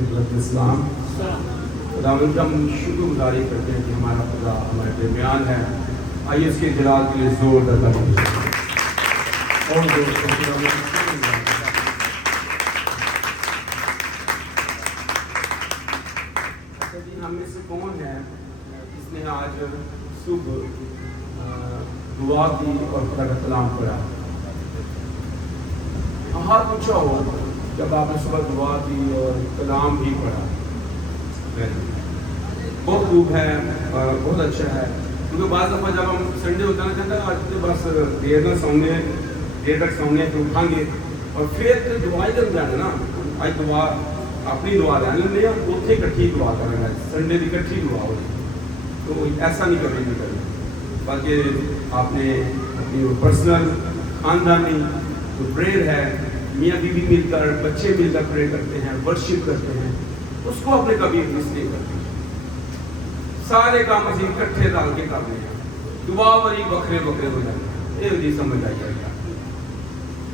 इस्लाम। खुदावंद का हम शुक्र गुजारी करते हैं कि हमारा खुदा हमारे दरमियान है। आइए उसके जलाल के लिए जोरदार ताली और हम में से कौन है जिसने आज सुबह दुआ की और खुदा का कलाम पढ़ा? हाथ ऊंचा हो जब आपने सुबह दुआ की और कलाम भी पढ़ा। बहुत खूब है, बहुत अच्छा है। क्योंकि बाज़ दफ़ा जब हम संडे होता है ना, आज तो बस देर तक सोने फिर उठाएंगे और फिर तो दुआ ही कर जाना ना। आज दुआ अपनी दुआ लैनी नहीं है, उत्थे इकट्ठी दुआ करना, संडे की इकट्ठी दुआ हो। तो ऐसा नहीं करना, बल्कि आपने अपनी पर्सनल खानदानी जो प्रेयर है, मियाँ बीवी मिलकर, बच्चे मिलकर प्रे करते हैं, वर्शिप करते हैं, उसको अपने कभी मिस नहीं करते। सारे काम असीं इकट्ठे डाल के करने हैं, दुआ वाली बखरे बखरे हो जाते, ये नहीं समझ आई जाएगा।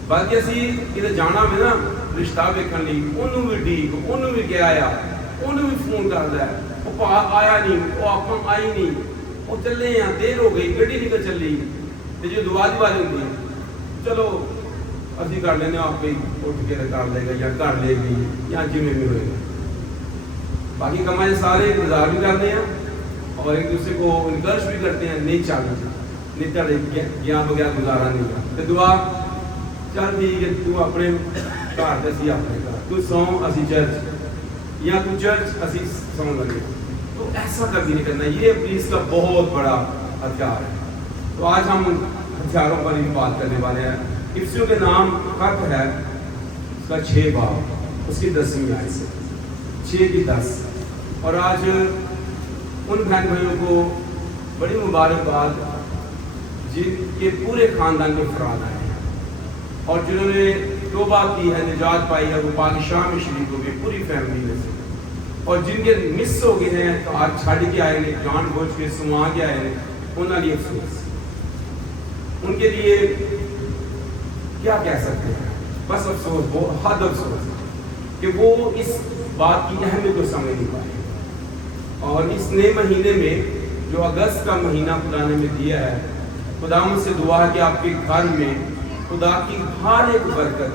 बल्कि असीं किते जाना में ना रिश्ता वेखण लई ओनू भी ठीक, ओनू भी क्या आया, ओनू भी फोन करदा है, वो आया नहीं, वो आपां आई नहीं, वो चले हैं, देर हो गई, गड्डी निकल चली, ते जो दुआ दी वारी होंदी है चलो असीं कर लेने, आपे उठ के कर लेगा या कर लेगी या जिमें भी होएगा। बाकी कमाए सारे इंतजार भी करते हैं और एक दूसरे को इनकरेज भी करते हैं, नहीं चाहिए नहीं चले ज्ञान बगैर गुजारा नहीं है। तो दुआ चल ठीक है, तू अपने घर से असी अपने घर, तू सौ असी चर्च, या तू चर्च असी सौ लगे। तो ऐसा कभी नहीं करना, ये पुलिस का बहुत बड़ा हथियार है। तो आज हम हथियारों पर ही बात करने वाले हैं। इफ्सियों के नाम खत है उसका 6 बाब, उसकी 10वीं आयत से 6 की 10। और आज उन बहन भाइयों को बड़ी मुबारकबाद जिनके पूरे खानदान के फराद आए हैं और जिन्होंने तौबा की है, निजात पाई है, वो पाकिस्तान में शरीक हो गए पूरी फैमिली में से। और जिनके मिस हो गए हैं तो आज छड़ के आए ने, जान बूझ के सुमा के आए ने, उन्होंने लिए अफसोस। उनके लिए क्या कह सकते हैं, बस अफसोस, वो हद अफसोस कि वो इस बात की अहमियत को समझ नहीं पाए। और इस नए महीने में जो अगस्त का महीना खुदा ने में दिया है, खुदावंद से दुआ है कि आपके घर में खुदा की हर एक बरकत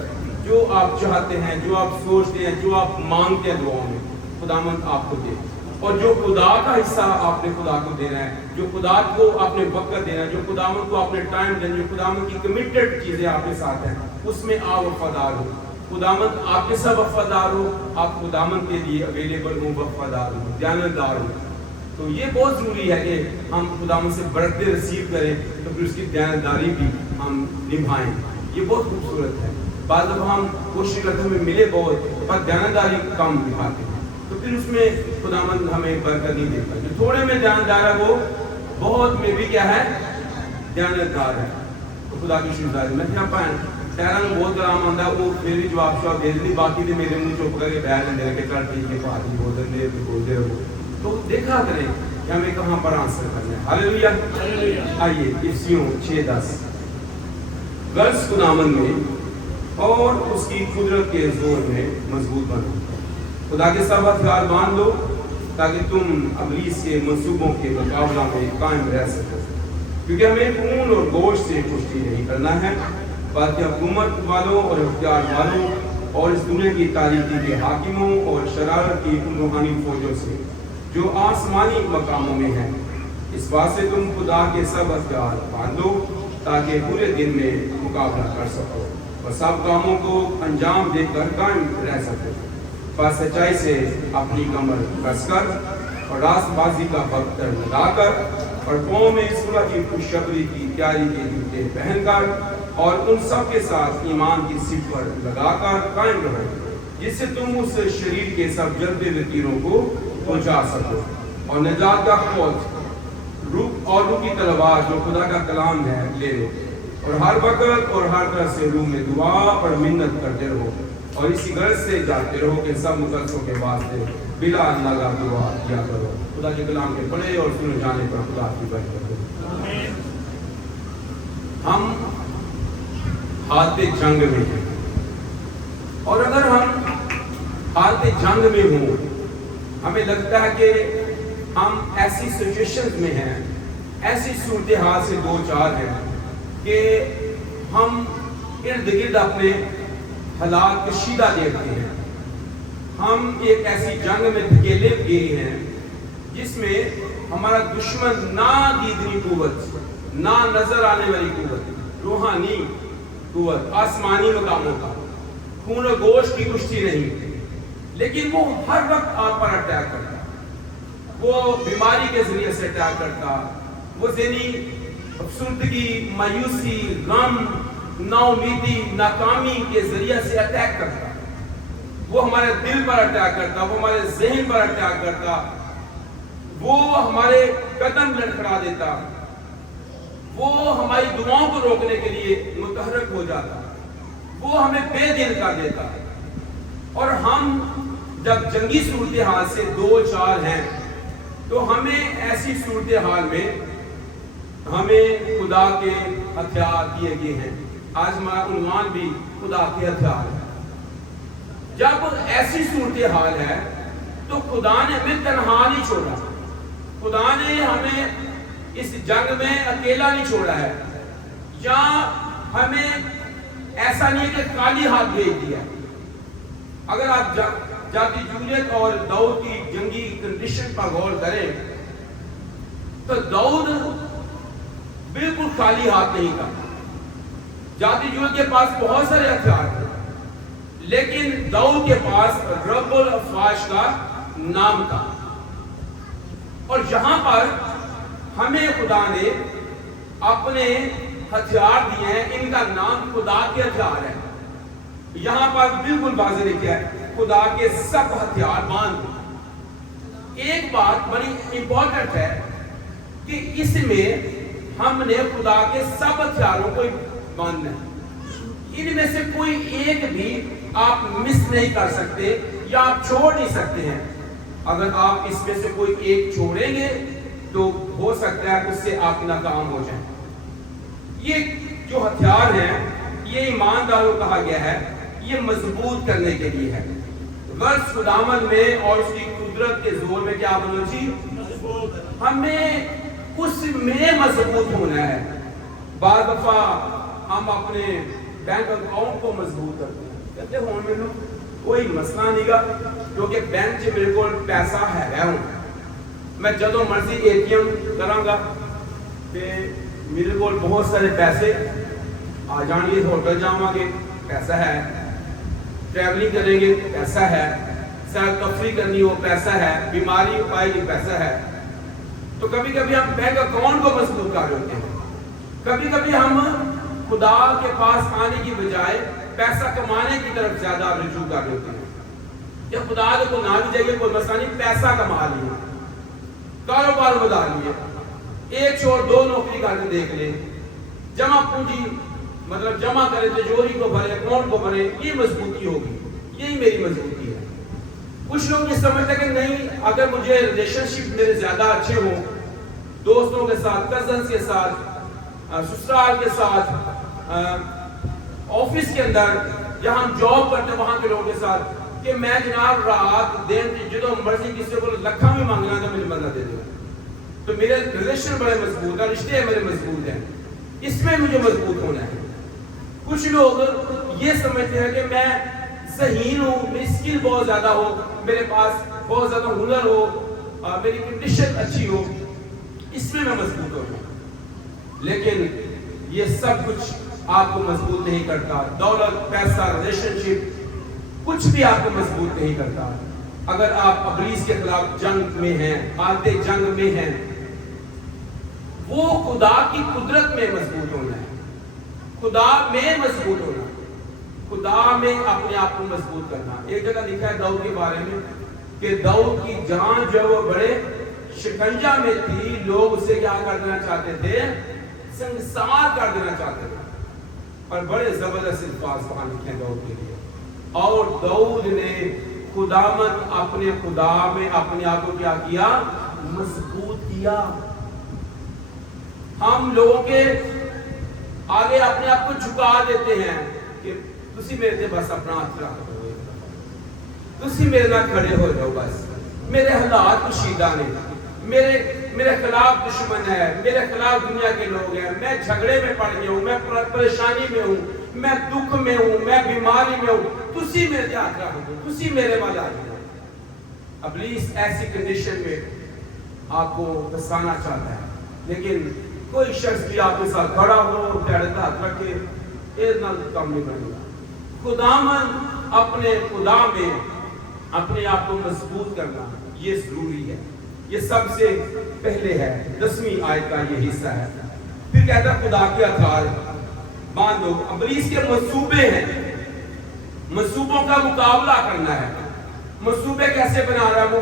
जो आप चाहते हैं, जो आप सोचते हैं, जो आप मांगते हैं दुआओं में, खुदावंद आपको दे। और जो खुदा का हिस्सा आपने खुदा को देना है, जो खुदा को आपने वक्त देना है, जो खुदावंद को आपने टाइम देना, जो खुदावंद की कमिटेड चीज़ें आपके साथ हैं, उसमें आप वफादार हो। खुदावंद आपके साथ वफादार हो, आप खुदावंद के लिए अवेलेबल हो, वफादार हो, ध्यानदार हो। तो ये बहुत ज़रूरी है कि हम खुदावंद से बरकतें रिसीव करें, तो फिर उसकी ध्यानदारी भी हम निभाएं। ये बहुत खूबसूरत है। बाद जब हम कोशिश करते हमें मिले बहुत, पर ध्यानदारी कम दिखाते हैं, तो फिर उसमें खुदावंद हमें बरकत नहीं देता। जो थोड़े में ध्यानदार है वो बहुत में भी क्या है, ध्यानदार है। तो खुदा की शुक्रिया। मैं क्या पाए शहर में बहुत आराम आता है, वो फिर भी जवाब शवाब दे देती, बाकी तो मेरे मुँह चुप करके बैठ लेने के चल ठीक है, बात बोलते रहो। तो देखा करें कि हमें कहाँ पर आंसर करना है। हालेलुया। आइए इफ्सियों 6:10। गर्ज खुदावंद में और उसकी कुदरत के जोर में मजबूत बनो, खुदा के सब हथियार बांध लो ताकि तुम अबलीस के मंसूबों के मुकाबला में कायम रह सको। क्योंकि हमें खून और गोश्त से कुश्ती नहीं करना है, बल्कि हुकूमत वालों और इख्तियार वालों और इस दुनिया की तारीकी के हाकिमों और शरारत की उन रूहानी फौजों से जो आसमानी मकामों में हैं। इस बात से तुम खुदा के सब हथियार बांधो ताकि पूरे दिन में मुकाबला कर सको और सब कामों को अंजाम देकर कायम रह सको। पर सच्चाई से अपनी कमर कसकर और रास्तबाजी का बख्तर लगाकर और पाँव में सुलह की खुशखबरी की तैयारी के जूते पहनकर और उन सब के साथ ईमान की सिपर लगाकर कायम रहो, जिससे तुम उस शरीर के सब जलते हुए तीरों को पहुंचा सको और निजात का फौज रूह की तलवार जो खुदा का कलाम है ले लो और हर वक्त और हर तरह से रूह में दुआ और मिन्नत करते रहो और इसी गर्ज से जाते रहो कि सब मुकद्दसों के वास्ते बिला लगा दुआ किया करो। खुदा के कलाम के पढ़े और सुने जाने पर खुदा की बरकत हो। हम हाथ जंग में हैं और अगर हम हाथ हालात जंग में हूँ, हमें लगता है कि हम ऐसी सिचुएशंस में हैं, ऐसी सूरत हाल से दो चार हैं कि हम इर्द गिर्द अपने हालात कशीदा देखते हैं। हम एक ऐसी जंग में धकेले गए हैं जिसमें हमारा दुश्मन ना दीदनी कुव्वत, ना नजर आने वाली कुव्वत, रूहानी कुव्वत, आसमानी मकामों का, खून और गोश्त की कुश्ती नहीं, लेकिन वो हर वक्त आप पर अटैक करता, वो बीमारी के जरिए से अटैक करता, वो ज़हनी अफसुर्दगी, मायूसी, गम, नाउमीदी, नाकामी के जरिए से अटैक करता, वो हमारे दिल पर अटैक करता, वो हमारे जहन पर अटैक करता, वो हमारे कदम लड़खड़ा देता, वो हमारी दुआओं को रोकने के लिए मुतहरक हो जाता, वो हमें बेदिल कर देता। और हम जब जंगी सूरत हाल से दो चार हैं तो हमें ऐसी सूरत हाल में हमें खुदा के हथियार दिए गए हैं। आज हमारा उन्वान भी खुदा के हथियार है। जब ऐसी सूरत हाल है तो खुदा ने हमें तन्हा नहीं छोड़ा, खुदा ने हमें इस जंग में अकेला नहीं छोड़ा है, या हमें ऐसा नहीं है कि खाली हाथ भेज दिया। अगर आप जाती जूलियत और दाऊद की जंगी कंडीशन पर गौर करें तो दाऊद बिल्कुल खाली हाथ नहीं था। जाती जूलियत के पास बहुत सारे हथियार थे, लेकिन दाऊद के पास रब्बुल अफ़वाश का नाम था। और यहां पर हमें खुदा ने अपने हथियार दिए हैं, इनका नाम खुदा के हथियार है। यहां पर बिल्कुल वाज़ेह लिखा है, खुदा के सब हथियार बांध। एक बात बड़ी इंपॉर्टेंट है कि इसमें हमने खुदा के सब हथियारों को बांधना है। इनमें से कोई एक भी आप मिस नहीं कर सकते या आप छोड़ नहीं सकते हैं। अगर आप इसमें से कोई एक छोड़ेंगे तो हो सकता है उससे आप नाकाम हो जाएं। ये जो हथियार हैं, ये ईमानदारों कहा गया है, ये मजबूत करने के लिए है। गर्ज खुदामद में और उसकी कुदरत के जोर में क्या बोलो जी, हमें उसमें मजबूत होना है। बाद दफा हम अपने बैंक अकाउंट को मजबूत करते हैं, कहते हो मेरे कोई मसला नहीं गा, क्योंकि बैंक च मेरे को पैसा है, मैं जदों मर्जी ATM करांगा ते मेरे को बहुत सारे पैसे आ जाएंगे, होटल जावांगे पैसा है, ट्रैवलिंग करेंगे पैसा है, सैर तफरी करनी हो पैसा है, बीमारी पाएगी पैसा है। तो कभी कभी हम बैंक अकाउंट को मजबूत कर देते हैं, कभी कभी हम खुदा के पास आने की बजाय पैसा कमाने की तरफ ज्यादा रुजू कर देते हैं। जब खुदा को ना भी जाइए कोई मसला नहीं, पैसा कमा लिए, कारोबार बढ़ा लिए, एक छोड़ दो नौकरी करके देख ले, जमा पूंजी मतलब जमा करे, तिजोरी को भरे, अकाउंट को भरे, ये मजबूती होगी, यही मेरी मजबूती है। कुछ लोग ये समझते हैं कि नहीं, अगर मुझे रिलेशनशिप मेरे ज्यादा अच्छे हो, दोस्तों के साथ, कजन्स के साथ, ससुराल के साथ, ऑफिस के अंदर जहां हम जॉब करते वहां के लोगों के साथ, कि मैं जनाब रात दिन जो मर्जी किसी को लखा भी मांगना तो मुझे मदद दे दो, तो मेरे रिलेशन बड़े मजबूत है, रिश्ते मेरे मजबूत हैं, इसमें मुझे मजबूत होना है। कुछ लोग ये समझते हैं कि मैं ज़हीन हूँ, मेरी स्किल बहुत ज़्यादा हो, मेरे पास बहुत ज़्यादा हुनर हो, मेरी कंडीशन अच्छी हो, इसमें मैं मजबूत हो जाऊँ। लेकिन ये सब कुछ आपको मजबूत नहीं करता। दौलत, पैसा, रिलेशनशिप कुछ भी आपको मजबूत नहीं करता। अगर आप अबलीस के खिलाफ जंग में हैं, आते जंग में हैं, वो खुदा की कुदरत में मजबूत होना है, खुदा में मजबूत होना, खुदा में अपने आप को मजबूत करना। एक जगह लिखा है दाऊद के बारे में कि दाऊद की जान जो वो बड़े शिकंजा में थी, लोग उसे क्या कर देना चाहते थे, संसार कर देना चाहते थे, पर बड़े जबरदस्त अल्फाज वहां लिखे दाऊद के लिए। और दाऊद ने खुदामद अपने खुदा में अपने आप को क्या किया, मजबूत किया। हम लोगों के आगे अपने आप को झुका देते हैं कि तुसी मेरे से बस अपना हाथ रख दो, तुसी मेरे नाल खड़े हो जाओ बस। मेरे हालात कुशीदा ने, मेरे खिलाफ दुश्मन है, मेरे खिलाफ दुनिया के लोग हैं, मैं झगड़े में पड़ गया हूँ, मैं परेशानी में हूँ, मैं दुख में हूँ, मैं बीमारी में हूँ, तुसी मेरे हाथ रखो, तुसी मेरे वाल आ जाओ। इब्लीस ऐसी कंडीशन में आपको फंसाना चाहता है, लेकिन कोई शख्स भी आपके साथ खड़ा हो, तेरे हाथ रखे, ये ना काम नहीं बनेगा। खुदावन अपने खुदा में अपने आप को मजबूत करना ये जरूरी है, ये सबसे पहले है। 10वीं आयत का ये हिस्सा है। फिर कहता है खुदा के हथियार बांधो। इब्लीस के मंसूबे हैं, मंसूबों का मुकाबला करना है। मंसूबे कैसे बना रहा है वो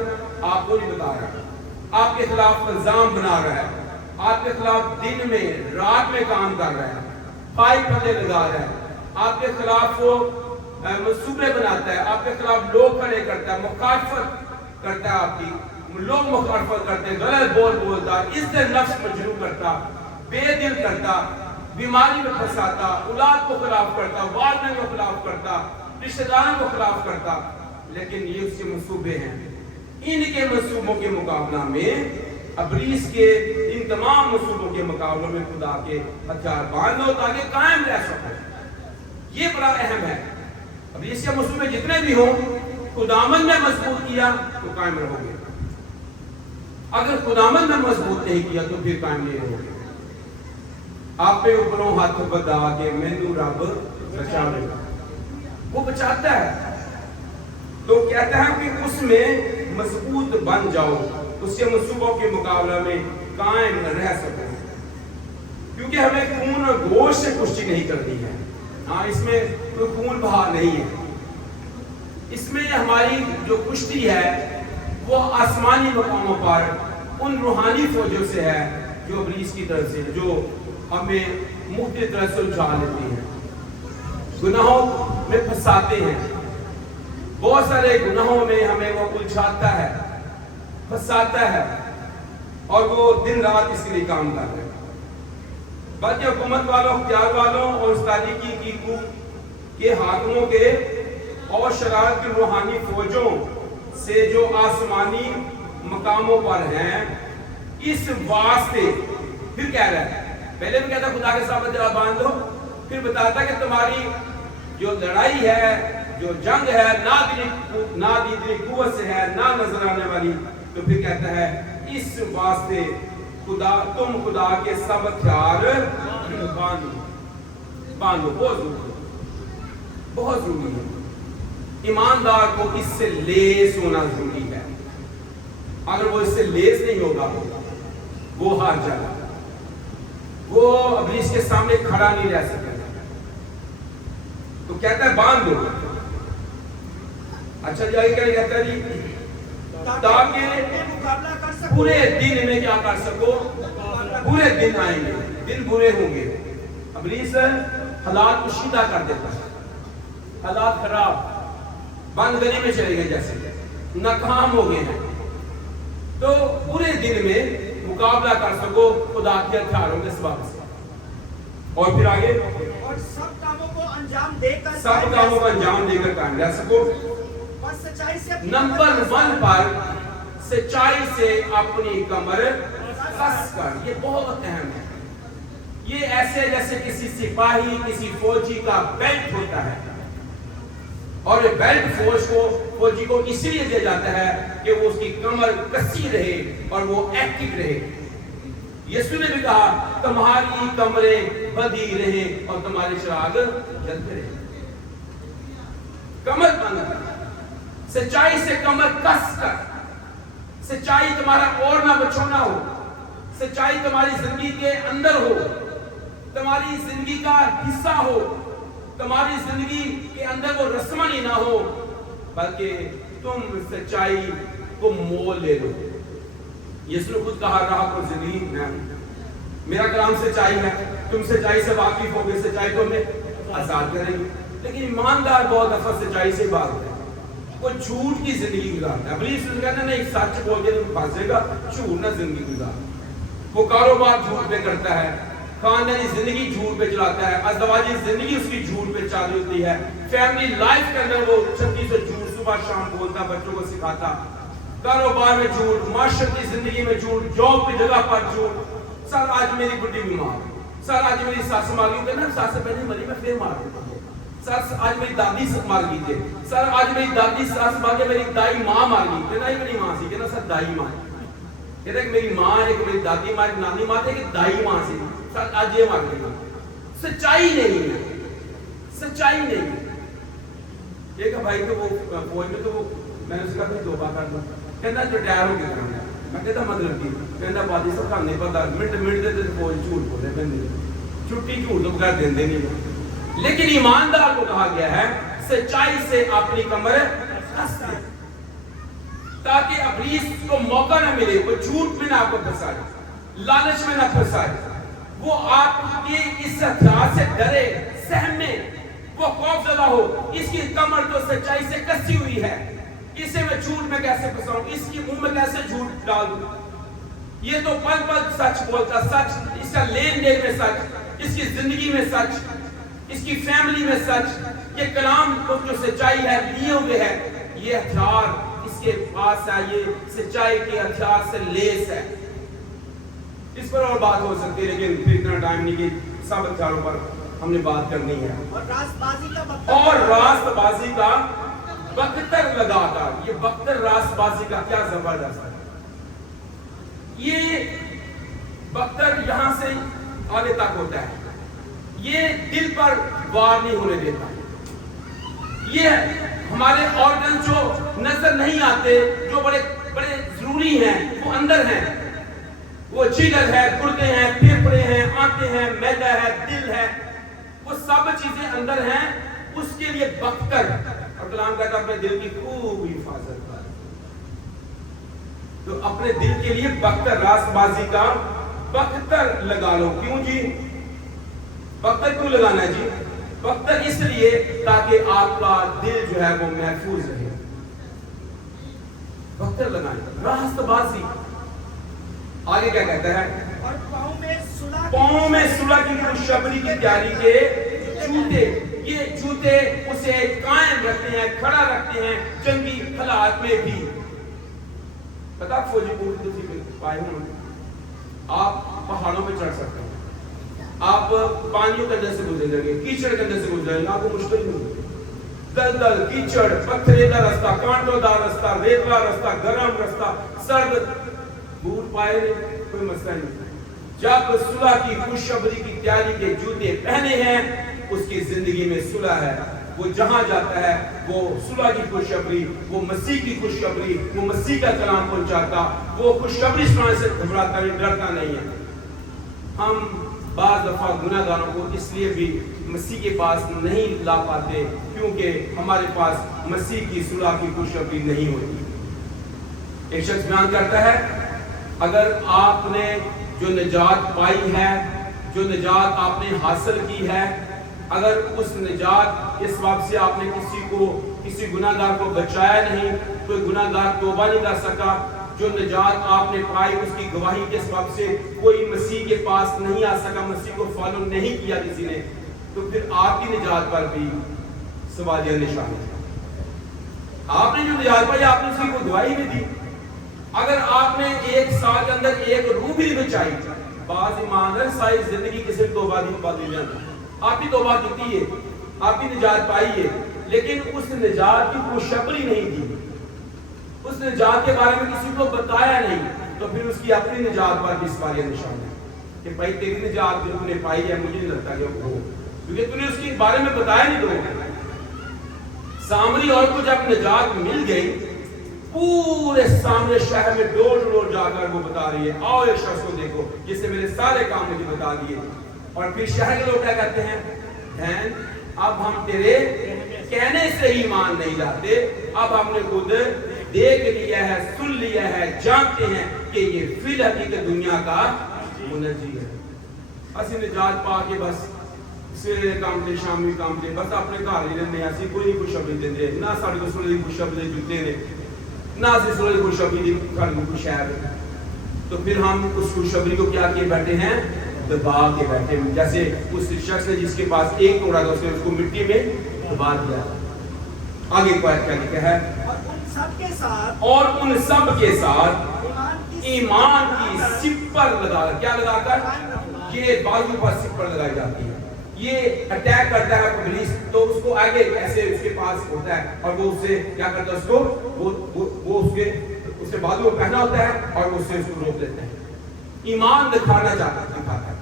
आपको नहीं बता रहा। आपके खिलाफ इल्जाम बना रहा है, आपके खिलाफ दिन में रात में काम कर रहा है, पाइप पते लगा रहा है, आपके खिलाफ वो मंसूबे बनाता है, आपके खिलाफ लोग खड़े करता है, मुखालफत करता है, आपकी लोग मुखालफत करते हैं, गलत बोलता, इससे नफ्स मजरूह करता, बेदिल करता, बीमारी में फंसाता, औलाद को खिलाफ करता, वालिदैन को खिलाफ करता, रिश्तेदारों को खिलाफ करता। लेकिन ये उसके मंसूबे हैं। इनके मंसूबों के मुकाबला में, इब्लीस के इन तमाम मंसूबों के मुकाबले में खुदा के हथियार बांध लो ताकि कायम रह सको। ये बड़ा अहम है। इब्लीस के मंसूबे जितने भी हों, खुदावन ने मजबूत किया तो कायम रहोगे, अगर खुदावन ने मजबूत नहीं किया तो फिर कायम नहीं रहोगे। आप पे ऊपरों हाथ बदा के मैनू रब बचावेगा, वो बचाता है। तो कहता है कि उसमें मजबूत बन जाओ, उसके मंसूबों के मुकाबला में कायम रह सको, क्योंकि हमें खून और गोश्त से कुश्ती नहीं करनी है। हाँ, इसमें कोई खून बहा नहीं है। इसमें हमारी जो कुश्ती है वो आसमानी मकामों पर उन रूहानी फौजों से है जो इब्लीस की तरफ से, जो हमें मुख्तलिफ तरह से उलझा लेती हैं, गुनाहों में फंसाते हैं। बहुत सारे गुनाहों में हमें वो उलझाता है, फंसाता है, और वो दिन रात इसके लिए काम कर रहे हैं। बाकी हुकूमत वालों, अख्तियार वालों और उस तारीकी की के हाकिमों के और शरारत की रूहानी फौजों से जो आसमानी मकामों पर हैं, इस वास्ते फिर कह रहा है, पहले भी कहता खुदा के साथ हथियार बांध दो, फिर बताता कि तुम्हारी जो लड़ाई है, जो जंग है, ना दीदरी कुव्वत से है, ना नजर आने वाली। तो फिर कहता है इस वास्ते तुम खुदा के सब हथियार बांधो। बहुत जरूरी है। ईमानदार को इससे लेस होना जरूरी है। अगर वो इससे लेस नहीं होगा वो हार जाएगा, वो इब्लीस के सामने खड़ा नहीं रह सकेगा। तो कहता है बांध दो। अच्छा जी, आगे क्या कहता है जी, ताकि पूरे दिन में क्या कर सको, पूरे दिन आएंगे, दिन बुरे होंगे। इब्लीस हालात को सीधा कर देता है, हालात खराब, बंद गली में चले गए, जैसे नाकाम हो गए हैं। तो पूरे दिन में मुकाबला कर सको खुदा के हथियारों के सबब से। और फिर आगे, और सब कामों को अंजाम देकर कायम रह सको। नंबर 1 पर सच्चाई से अपनी कमर कस कर। ये बहुत अहम है। ये ऐसे जैसे किसी सिपाही, किसी फौजी का बेल्ट होता है, और ये बेल्ट फौजी को इसलिए दिया जाता है कि वो उसकी कमर कसी रहे और वो एक्टिव रहे। यीशु ने भी कहा तुम्हारी कमरें बंधी रहे और तुम्हारे चिराग जलते रहे। कमर बंद कर, सच्चाई से कमर कस कर। सच्चाई तुम्हारा और ना बछोना हो, सच्चाई तुम्हारी जिंदगी के अंदर हो, तुम्हारी जिंदगी का हिस्सा हो, तुम्हारी जिंदगी के अंदर वो रस्मनी ना हो, बल्कि तुम सच्चाई को मोल ले लो। यीशु ने खुद कहा रहा को जिंदगी में मेरा कलाम सच्चाई है, तुम सच्चाई से वाकिफ होगे, सच्चाई को हमें आजाद करेंगे। लेकिन ईमानदार बहुत दफा सच्चाई से भागता है, वो झूठ की जिंदगी गुजारता है। इब्लीस कहता नहीं, सच बोल के तुम फंसेगा, झूठ ना जिंदगी गुजार। वो कारोबार झूठ पे करता है, खानदानी जिंदगी झूठ पे चलाता है, अज़दवाजी जिंदगी उसकी झूठ पे चालू होती है, फैमिली लाइफ के अंदर वो 36 झूठ صبح شام بولتا, بچوں کو سکھاتا, کاروبار میں جھوٹ, معاشرتی زندگی میں جھوٹ, جاب کی جگہ پر جھوٹ. سر آج میری بڈی بیمار, سر آج میری ساس مار گئی, کہنا ساس سے پہلے مری, میں پھر مار دیتا ہوں. سر آج میری دادی مار گئی تھے, سر آج میری دادی ساس مار کے میری دائی ماں مار گئی, کہنا ہی میری ماں سی, کہنا سر دائی ماں, کہتا کہ میری ماں, ایک میری دادی ماں, ایک نانی ماں تھے, کہ دائی ماں سی, سر آج یہ مار گئی. سچائی نہیں ہے, سچائی نہیں ہے. ایک بھائی تو وہ فوج میں, تو وہ میں نے اس کا پھر توبہ کر دوں, کہنا ریٹائر ہو گیا. میں کہتا مطلب کی, کہنا بادی صاحب کھانے پتا منٹ دیتے فوج جھوٹ بولے, میں چھٹی جھوٹ تو بغیر دے نہیں. لیکن ایماندار کو کہا گیا ہے سچائی سے اپنی کمر کس دے, تاکہ ابلیس کو موقع نہ ملے, وہ جھوٹ میں نہ آپ کو پھنسائے, لالچ میں نہ پھنسائے, وہ آپ کے اس ہتھیار سے ڈرے, سہمے, وہ خوف زدہ ہو. اس کی کمر تو سچائی سے کسی ہوئی ہے, اسے میں جھوٹ میں کیسے پھنساؤں, اس کی منہ میں کیسے جھوٹ ڈال دوں. یہ تو پل پل سچ بولتا, سچ, اس کا لین دین میں سچ, اس کی زندگی میں سچ, اس کی فیملی میں سچ. یہ کلام کو جو سچائی ہے لیے ہوئے ہے, یہ ہتھیار اس کے پاس ہے, یہ سچائی کے ہتھیار سے لیس ہے. اس پر اور بات ہو سکتی ہے, لیکن پھر اتنا ٹائم نہیں کہ سب ہتھیاروں پر ہم نے بات کرنی ہے. اور راست بازی کا بختر لگاتا, یہ بختر راست بازی کا کیا زبردست ہے. یہ بختر یہاں سے آگے تک ہوتا ہے, یہ دل پر وار نہیں ہونے دیتا. یہ ہمارے آرگن جو نظر نہیں آتے, جو بڑے بڑے ضروری ہیں, وہ اندر ہیں. وہ جگر ہے, گردے ہیں, پھیپھڑے ہیں, آنتیں ہیں, معدہ ہے, دل ہے, وہ سب چیزیں اندر ہیں. اس کے لیے بختر, اور کلام کہتا ہے اپنے دل کی خوب حفاظت کر. تو اپنے دل کے لیے بختر, راست بازی کا بختر لگا لو. کیوں جی بختر کیوں لگانا ہے جی؟ بختر اس لیے تاکہ آپ کا دل جو ہے وہ محفوظ رہے. بختر لگائیں, راست بازی. آگے کیا کہتا ہے؟ اور پاؤں میں صلح کی خوشخبری کی تیاری کے جوتے. یہ جوتے اسے قائم رکھتے ہیں, کھڑا رکھتے ہیں جنگی حالات میں بھی. پتا فوجی پوری پائے ہوں, آپ پہاڑوں پہ چڑھ سکتے ہیں, آپ پانیوں کے اندر سے گزریں گے, کیچڑ کے اندر سے گزریں گے, آپ کو مشکل نہیں ہوگی. دلدل, کیچڑ, پتھریلا رستہ, کانٹوں دار رستہ, ریتلا رستہ, گرم رستہ, سرد, بوٹ پائے کوئی مسئلہ نہیں. جب صلح کی خوشخبری کی تیاری کے جوتے پہنے ہیں, اس کی زندگی میں صلح ہے. وہ جہاں جاتا ہے وہ صلح کی خوشخبری, وہ مسیح کی خوشخبری, وہ مسیح کا کلام پہنچاتا, وہ خوشخبری سنانے سے گھبراتا نہیں, ڈرتا نہیں ہے. ہم بعض دفعہ گناہ گاروں کو اس لیے بھی مسیح کے پاس نہیں لا پاتے کیونکہ ہمارے پاس مسیح کی صلح کی خوشخبری نہیں ہوتی. ایک شخص بیان کرتا ہے, اگر آپ نے جو نجات پائی ہے, جو نجات آپ نے حاصل کی ہے, اگر اس نجات اس باب سے آپ نے کسی گناہ گار کو بچایا نہیں, کوئی گناہ گار توبہ نہیں کر سکا, جو نجات آپ نے پائی اس کی گواہی کے سبب سے کوئی مسیح کے پاس نہیں آ سکا, مسیح کو فالو نہیں کیا کسی نے, تو پھر آپ کی نجات پر بھی سوالیہ نشان ہے. آپ نے جو نجات پائی آپ نے اس کی گواہی بھی دی. اگر آپ نے ایک سال کے اندر ایک روح بھی بچائی, بعض ایماندار ساری زندگی کسی توبہ نہیں پاتی جاتی, آپ بھی توبہ کی ہے, آپ بھی نجات پائی ہے, لیکن اس نجات کی خوشخبری نہیں دی, اس نجات کے بارے میں کسی کو بتایا نہیں, تو پھر اس کی اپنی نجات پر بھی سوالیہ نشان ہے کہ بھائی تیری نجات جو تم نے پائی ہے مجھے نہیں لگتا کہ وہ ہو, کیونکہ تم نے اس کے بارے میں بتایا نہیں. تو سامری عورت کو جب نجات مل گئی, پورے سامنے شہر میں ڈور ڈور جا کر وہ بتا رہی ہے, آؤ ایک شخص کو دیکھو جس نے میرے سارے کام مجھے بتا دیے. اور پھر شہر کے لوگ کیا کہتے ہیں, بہن اب ہم تیرے کہنے سے ہی ایمان نہیں لاتے, اب ہم نے خود دیکھ لیا ہے, سن لیا ہے, جانتے ہیں کہ یہ فی الحقیقت دنیا کا منجی ہے. اسی نجات پا کے بس سویرے کام دے, شامی کام دے, بس اپنے گھر ہی رہنے, اسی کوئی خوشخبری دیندے نہ, ساڈے کو سننے دی خوشخبری جُتے نے نہ, اسی سننے دی خوشخبری دی ساڈے کو کوئی شہر. تو پھر ہم اس خوشخبری کو کیا کیے بیٹھے ہیں, دبا کے بیٹھے ہیں. جیسے اس شخص نے جس کے پاس ایک ٹکڑا تھا اس نے اس کو مٹی میں دبا دیا. آگے کیا لکھا ہے, के साथ और उन सब के साथ ईमान की लगाकर सिपर लगाकर, क्या लगाकर, ये बाजू पर सिपर लगाई जाती है। ये अटैक करता है इब्लीस, तो उसको आगे ऐसे उसके पास होता है और वो उससे क्या करता है, उसको वो उसके बाजू में पहना होता है और वो उससे उसको रोक लेते हैं। ईमान दिखाना दिखाता है,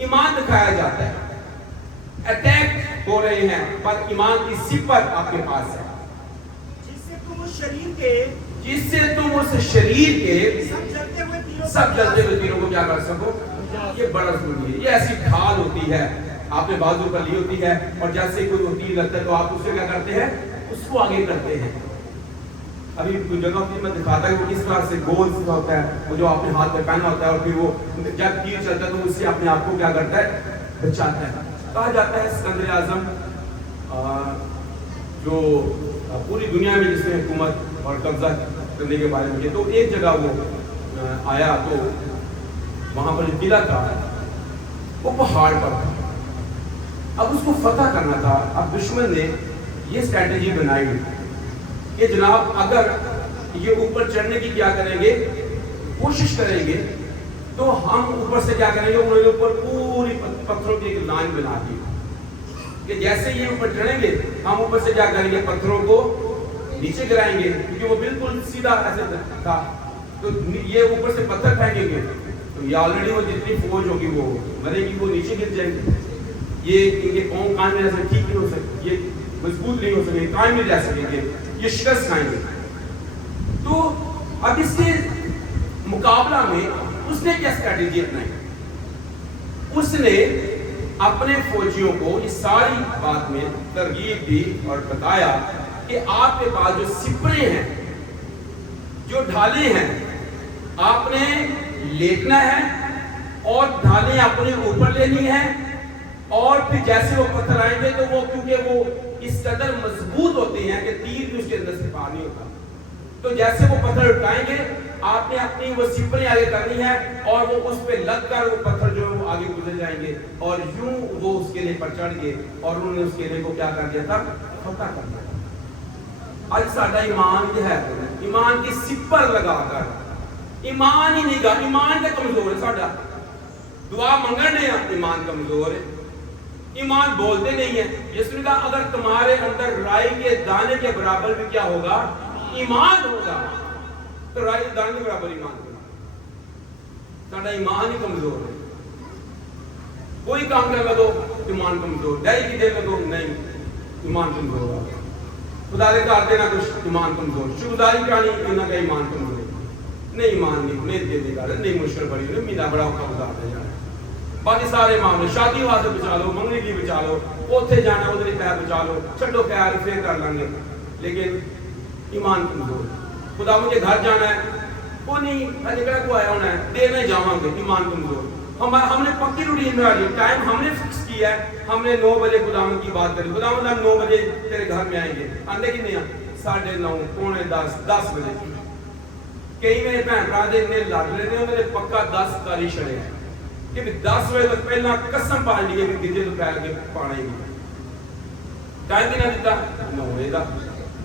ईमान दिखाया जाता है। अटैक हो रहे हैं पर ईमान की सिपर आपके पास है, जिससे तुम उस शरीर के सब जलते हुए तीरों को क्या कर सको। ये बड़ा जरूरी है। ये ऐसी ढाल होती है, आपने बाजू पर ली होती है और जैसे कोई वो तीर लगता है तो आप उससे क्या करते हैं, उसको आगे करते हैं। अभी कोई जगह पे मैं दिखाता है वो किस तरह से गोल सा होता है, वो जो आपने हाथ में पहना होता है और फिर वो जब तीर चलता है तो उससे अपने आप को क्या करता है, बचाता है। कहा जाता है सिकंदर आजम जो पूरी दुनिया में जिसने हुकूमत और कब्जा करने के बारे में, तो एक जगह वो आया तो वहां पर जो किला था वो पहाड़ पर था। अब उसको फतह करना था। अब दुश्मन ने ये स्ट्रैटेजी बनाई कि जनाब अगर ये ऊपर चढ़ने की क्या करेंगे, कोशिश करेंगे, तो हम ऊपर से क्या करेंगे, उन्होंने ऊपर पूरी पत्थरों की एक लाइन बना दी कि जैसे ये ऊपर चढ़ेंगे हम ऊपर से क्या करेंगे, पत्थरों को नीचे गिराएंगे, क्योंकि वो बिल्कुल सीधा ऐसे था। तो ये ऊपर से पत्थर फेंकेंगे तो ये ऑलरेडी वो जितनी फौज होगी वो मरेगी, वो नीचे गिर जाएंगे। ये इनके पाँव कान में ऐसे ठीक नहीं हो सकते, ये मजबूत नहीं हो सकेंगे, कायम नहीं रह सकेंगे, ये शिकस्त खाएंगे। तो अब इसके मुकाबला में उसने क्या स्ट्रैटेजी अपनाई, उसने अपने फौजियों को इस सारी बात में तरगीब दी और बताया कि आपके पास जो सिपरे हैं, जो ढाले हैं, आपने लेटना है और ढालें अपने ऊपर लेनी है और फिर जैसे वो पत्थर आएंगे तो वो क्योंकि वो इस कदर मजबूत होते हैं कि तीर भी उसके अंदर से पार नहीं होता, तो जैसे वो पत्थर उठाएंगे आपने अपनी वो सिपरें आगे करनी है और वो उस पे लगकर वो पत्थर जो है वो आगे गुजर जाएंगे और यूं वो उस किले पर चढ़ गए और उन्होंने उस किले को क्या कर दिया था, फतह कर दिया। आज साडा ईमान जो है, ईमान की सिपर लगाकर, ईमान ही नहीं गा, ईमान का कमजोर है साडा, दुआ मंगने ईमान कमजोर है, ईमान बोलते नहीं है। यीशु ने कहा अगर तुम्हारे अंदर राई के दाने के बराबर भी क्या होगा, ईमान होगा, तो राई के दाने के बराबर ईमान होगा। साडा ईमान ही कमजोर है। कोई काम कर लो ईमान कमजोर, दही की दे लो नहीं, ईमान कमजोर होगा। खुदा के घर देना कुछ, ईमान कमजोर, शुक्रगुजारी करानी इन्होंने का ईमान कमजोर नहीं, ईमान नहीं मेरे देने का नहीं, मुश्किल बड़ी है, मीना बड़ा औखा गुजारते जा रहा है। बाकी सारे मामले शादी वास्ते बचा लो, मंगनी की बचा लो, उथे जाना उधर ही पैर बचा लो, छो खैर फिर कर लेंगे, लेकिन ईमान कमजोर। खुदा मुझे घर जाना है, वो नहीं अजकड़ा को आया होना है, देना ही जावांगे, ईमान कमजोर। हमने पक्की रूटीन में आ रही, टाइम हमने फिक्स किया है, हमने 9 बजे खुदावंद की बात करी, खुदावंद हम 9 बजे तेरे घर में आएंगे, आंदे कि नहीं, 9:30 पौने 10 बजे। कई मेरे भैन भरा दे इन्ने लड़ लेने उन्होंने पक्का 10 तारीख छड़े हैं कि 10 बजे तो पहला कसम पा ली है कि गिजे तो पैर के पाना ही नहीं। टाइम भी ना दिता 9 बजे का,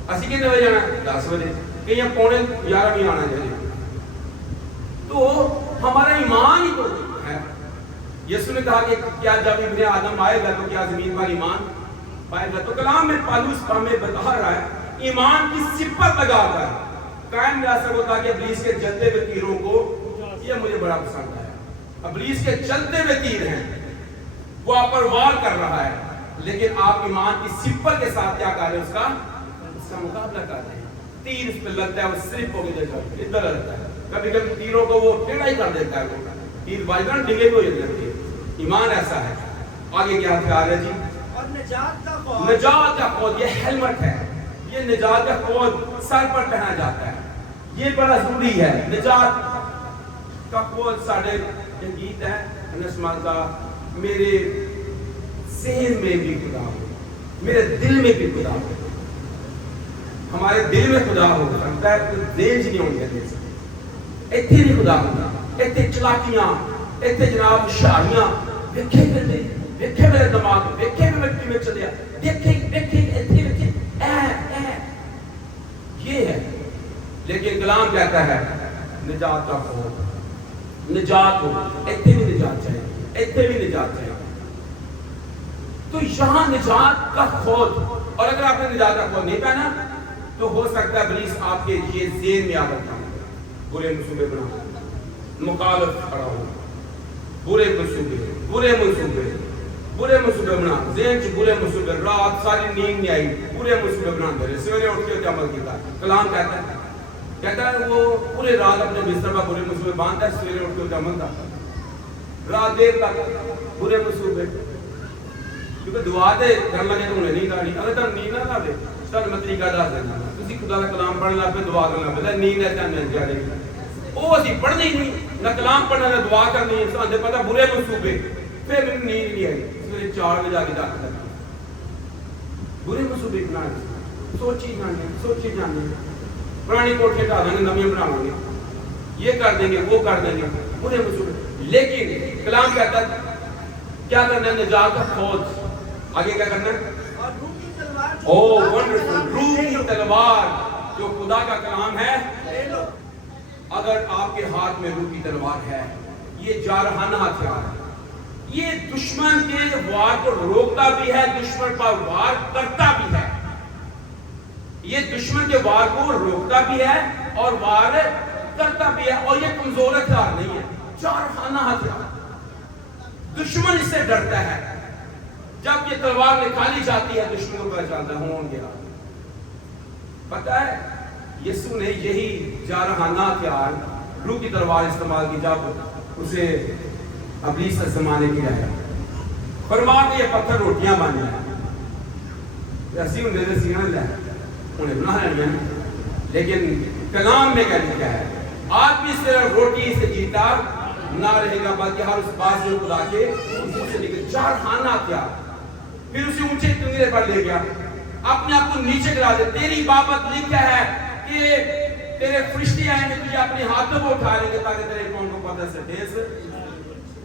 असी कितने बजे जाना, 10 बजे, कई पौने 11 भी आना चाहिए। तो हमारा ईमान ही तो है। यीशु ने कहा कि क्या जब इब्ने आदम आएगा तो क्या जमीन पर ईमान पाएगा, तो कलाम में पालूस हमें बता रहा है ईमान की सिपत लगाकर कायम रह सको ताकि इब्लीस के जलते हुए तीरों को, ये मुझे बड़ा पसंद है, इब्लीस के चलते हुए तीर हैं, वो आप पर वार कर रहा है, लेकिन आप ईमान की सिपत के साथ क्या कर रहे हैं, उसका मुकाबला कर रहे हैं। तीर उस पर लगता है, वो सिर्फ हो गया इधर लगता है, कभी कभी तीरों को वो टेढ़ा ही कर देता है, वो तीर बाजन डिगे को जाती है। ईमान ऐसा है। आगे क्या हथियार है जी, और निजात का फौज, ये हेलमेट है, ये निजात का फौज सर पर पहना जाता है, ये बड़ा जरूरी है। निजात का फौज साढ़े गीत है नस्मान का, मेरे ज़हन में भी खुदा हो, मेरे दिल में भी खुदा हो। हमारे दिल में खुदा हो सकता है तो देश नहीं होंगे, इतने नहीं खुदा होगा, इतने चलाकियां, इतने जनाब होशियारियां, देखे मेरे दिमाग में, देखे मैं मिट्टी में चलिया, देखे ये है। لیکن کلام کہتا ہے نجات رکھو، نجات ہو، ایتھے بھی نجات چاہیے، ایتھے بھی نجات چاہیے۔ تو یہاں نجات کا خود، اور اگر آپ نے نجات کا خود نہیں پہنا تو ہو سکتا ہے ابلیس آپ کے یہ ذہن میں آ کرتا ہے برے منصوبے بنا، مخالف کھڑا ہو، برے منصوبے بنا، ذہن چ برے منصوبے، رات ساری نیند نہیں آئی، برے منصوبے بنا دے، سویرے اٹھ کے عمل کیتا۔ کلام کہتا ہے وہ پورے رات اپنے بستر پر برے منصوبے باندھتا ہے، سویرے اٹھ کے عمل کرتا ہے، رات دیر تک برے منصوبے، کیونکہ دعا دے کر لگے تو انہیں نیند آنی، اگر تم نیند نہ آئے تو میں طریقہ دس دینا، تسی خدا کا کلام پڑھنا پہ دعا کرنا پہ نیند ہے چاہے مل جائے گی، وہ اسی پڑھنی نہیں، نہ کلام پڑھنا نہ دعا کرنی، سانتے پتہ برے منصوبے، پھر میری نیند نہیں آئی، سویرے 4 بجے آگے جا کے برے منصوبے بنائے، سوچی جانے، پرانی کوٹھے ڈال دیں گے، نمیاں بناؤں گے، یہ کر دیں گے، وہ کر دیں گے، برے منصوبے۔ لیکن کلام کہتا ہے کیا کرنا ہے؟ نجات کا فوج، آگے کیا کرنا ہے؟ اور روح کی تلوار جو اوہ خدا کا ونڈرفل، کلام روح ہے، کی تلوار جو خدا کا کلام ہے، لے لو۔ اگر آپ کے ہاتھ میں روح کی تلوار ہے، یہ جارحانہ ہتھیار ہے، یہ دشمن کے وار کو روکتا بھی ہے، دشمن پر وار کرتا بھی ہے، یہ دشمن کے وار کو روکتا بھی ہے اور وار کرتا بھی ہے، اور یہ کمزور ہتھیار نہیں ہے، جارحانہ ہتھیار۔ دشمن اس سے ڈرتا ہے، جب یہ تلوار نکالی جاتی ہے دشمن کو پہچانتا ہے ہوں گیا۔ پتہ ہے یسوع نے یہی جارحانہ ہتھیار روح کی تلوار استعمال کی جب اسے ابلیس سے زمانے کی رہا، فرما کہ یہ پتھر روٹیاں بن جائیں، ایسی انہیں سے سینا لے انہیں بنا رہی ہیں، لیکن کلام میں کیا لکھا ہے؟ آدمی صرف روٹی سے جیتا نہ رہے گا بلکہ ہر اس بات سے خدا کے اسی سے لکھے جارحانہ ہتھیار۔ پھر اسے اونچے کنگرے پر لے گیا، اپنے آپ کو نیچے گرا دے، تیری بابت لکھا ہے کہ تیرے فرشتے آئیں گے تجھے اپنے ہاتھوں کو اٹھا لیں گے تاکہ تیرے کون کو پتہ سے ٹھیس۔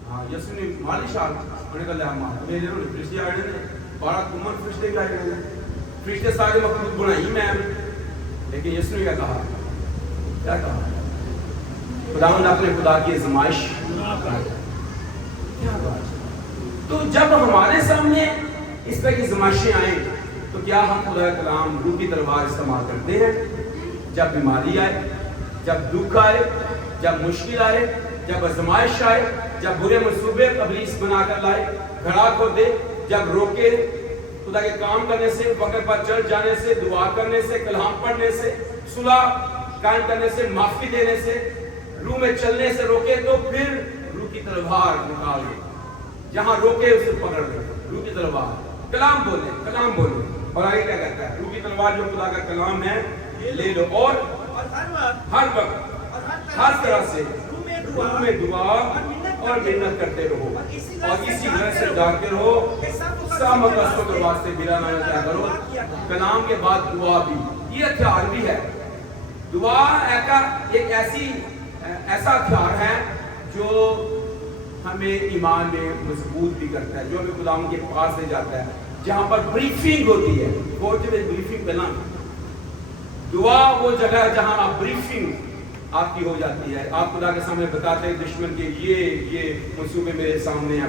ہاں یسوع نے مالی شاہ انہوں نے کہا لے ہمارا میرے انہوں فرشتے آئے ہیں، 12 کمر فرشتے بھی آئے ہیں، فرشتے سارے مخلوق بنائی میں بھی، لیکن یسوع نے کیا کہا؟ خداوند اپنے خدا کی آزمائش کیا بات۔ تو جب ہمارے سامنے اس طرح کی آزمائشیں آئیں تو کیا ہم خدا کا کلام روح کی تلوار استعمال کرتے ہیں؟ جب بیماری آئے، جب دکھ آئے، جب مشکل آئے، جب آزمائش آئے، جب برے منصوبے ابلیس بنا کر لائے، کھڑا کر دے، جب روکے خدا کے کام کرنے سے، وقت پر چل جانے سے، دعا کرنے سے، کلام پڑھنے سے، صلح قائم کرنے سے، معافی دینے سے، روح میں چلنے سے روکے، تو پھر روح کی تلوار نکال دے، جہاں روکے اسے پکڑ لے، روح کی تلوار، کلام بولے، اور آگے کیا کہتا ہے؟ روح کی تلوار جو خدا کا کلام ہے لے لو، اور ہر وقت ہر طرح سے روح میں دعا اور محنت کرتے رہو، اور اسی طرح سے ڈاکتے رہو، سب مقصد کے واسطے بلا نہ کیا کرو، کلام کے بعد دعا بھی، یہ ہتھیار بھی ہے۔ دعا ایک ایسا ہتھیار ہے جو ہمیں ایمان میں مضبوط بھی کرتا ہے، جو ہمیں خدا کے پاس لے جاتا ہے، جہاں پر بریفنگ ہوتی ہے، کورٹ میں بریفنگ کرنا، دعا وہ جگہ ہے جہاں آپ بریفنگ آپ کی ہو جاتی ہے، آپ خدا کے سامنے بتاتے ہیں دشمن کے یہ منصوبے میرے سامنے ہیں،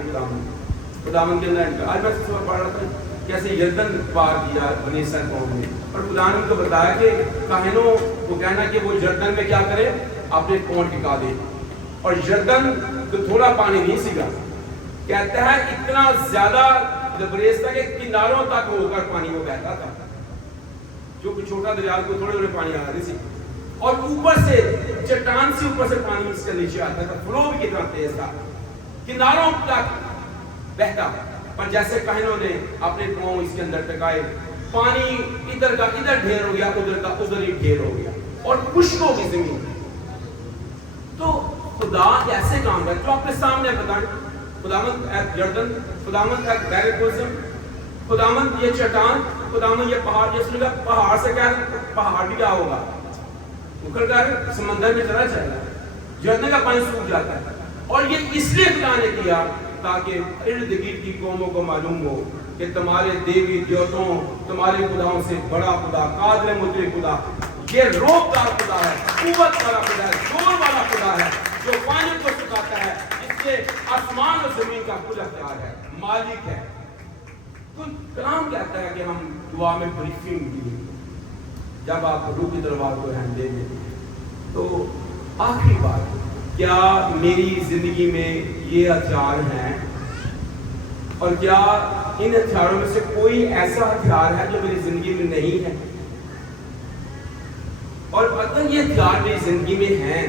خداوند کے اندر۔ آج میں صبح پڑھ رہا تھا کیسے یردن پار کیا بنی اسرائیل قوم نے، اور خداوند کو بتایا کہ کاہنوں کو کہنا کہ وہ یردن میں کیا کرے، اپنے پاؤں ٹکا دے، اور یردن تو تھوڑا پانی نہیں سیگا، کہتا ہے اتنا زیادہ زبریز تھا کہ کناروں تک ہو کر پانی وہ بہتا تھا، جو کہ چھوٹا دریا کو تھوڑے پانی آ رہی تھی، اور اوپر سے چٹان سے اوپر سے پانی اس کے نیچے آتا تھا، فلو بھی کتنا تیز تھا، کناروں تک بہتا، پر جیسے کاہنوں نے اپنے پاؤں اس کے اندر ٹکائے، پانی ادھر کا ادھر ڈھیر ہو گیا، ادھر کا ادھر ہی ڈھیر ہو گیا، اور خشک ہو گئی زمین۔ تو خدا ایسے کام کرتا ہے، تو اپنے سامنے بتائیں، خداوند ایک یردن، خداوند ایک بحر کوزم، خداوند یہ چٹان، خداوند یہ پہاڑ، جس نے پہاڑ سے کیا پہاڑ بھی کیا ہوگا، اکھڑ کر سمندر میں چلا جائے گا، جھرنے کا پانی سوکھ جاتا ہے، اور یہ اس لیے خدا نے کیا تاکہ ارد گرد کی قوموں کو معلوم ہو کہ تمہارے دیوی دیوتوں، تمہارے خداؤں سے بڑا خدا، قادر مطلق خدا یہ روبدار خدا ہے، قوت والا خدا ہے، زور والا خدا ہے، جو پانی کو سکھاتا ہے، جس سے آسمان اور زمین کا کل اختیار ہے، مالک ہے۔ تو کلام کہتا ہے کہ ہم دعا میں بریفنگ کی، جب آپ روح کی تلوار کو ہم دیں گے۔ تو آخری بات، کیا میری زندگی میں یہ ہتھیار ہیں، اور کیا ان ہتھیاروں میں سے کوئی ایسا ہتھیار ہے جو میری زندگی میں نہیں ہے؟ اور اگر یہ ہتھیار میری زندگی میں ہیں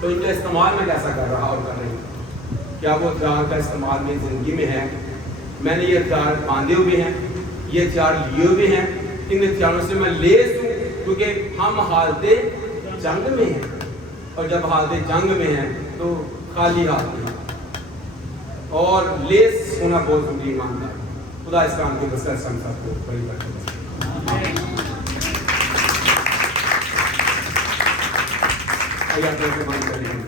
تو ان کا استعمال میں کیسا کر رہا اور کر رہی ہوں؟ کیا وہ ہتھیار کا استعمال میری زندگی میں ہے؟ میں نے یہ ہتھیار باندھے ہوئے ہیں، یہ ہتھیار لیے ہوئے ہیں، ان ہتھیاروں سے میں لیس ہوں، کیونکہ ہم حالت جنگ میں ہیں، اور جب حالت جنگ میں ہیں تو خالی ہاتھ نہیں، اور لیس ہونا بہت ضروری مانتا ہے۔ خدا اس کام کی وسعت سے ہم سب کو بڑی برکت دے۔ آئیے اپنے سے بند کریں۔